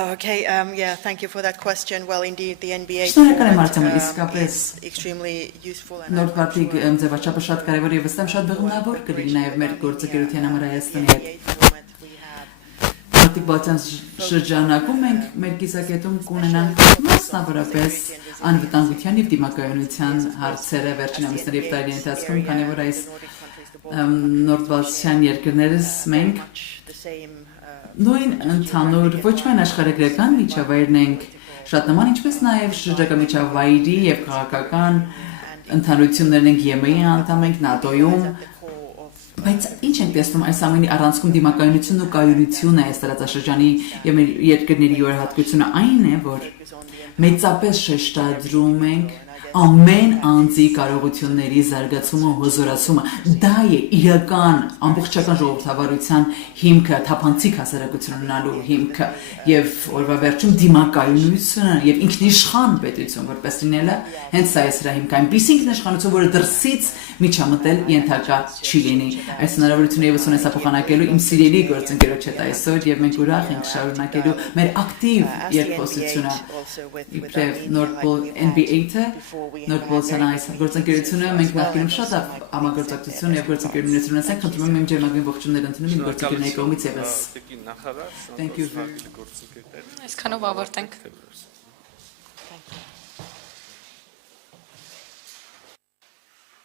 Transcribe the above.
Okay, yeah, thank you for that question. Well, indeed, the NBA is extremely useful. And Nord Party ձևաչափը շատ կարևոր եւ վստահ շատ բղնավոր կլինի նաեւ մեր գործընկերության համար Հայաստանի հետ։ Մարտիկ բացան շրջանակում մենք մեր կիսակետում կունենանք մասնավորապես անվտանգության եւ դիմակայունության հարցերը վերջին ամիսների եւ տարիների ընթացքում, քանի որ այս նորդվածյան երկրներս մենք նույն ընդհանուր ոչ միայն աշխարհագրական միջավայրն ենք շատ նման, ինչպես նաև շրջակա միջավայրի եւ քաղաքական ընդհանրություններն ենք ԵՄ-ի անդամ ենք ՆԱՏՕ-ում, բայց ինչ ենք տեսնում այս ամենի առանցքում դիմակայունությունն ու կայունությունը այս տարածաշրջանի եւ մեր երկրների յուրահատկությունը այն է, որ մեծապես շեշտադրում ենք ամեն անձի կարողությունների զարգացումը, հզորացումը, դա է իրական ամբողջական ժողովրդավարության հիմքը, թափանցիկ հասարակություն ունենալու հիմքը եւ օրվա վերջում դիմակայունությունը եւ ինքնիշխան պետություն որպես լինելը հենց սա է սրա հիմքը, այնպես ինքնիշխանություն, որը դրսից միջամտել ենթակա չի լինի։ Այս հնարավորությունը եւս ունես փոխանակելու իմ սիրելի գործընկերոջ հետ այսօր եւ մենք ուրախ ենք շարունակելու մեր ակտիվ երկխոսությունը իբրև Nordpol NBA-ը Nordpol-ն այս գործընկերությունը մենք նախկինում շատ համագործակցություն եւ գործընկերություններ ունեցանք, խնդրում եմ իմ ջերմագին ողջուններ ընդունում իմ գործընկերների կողմից եւս։ Thank you. Այսքանով ավարտենք։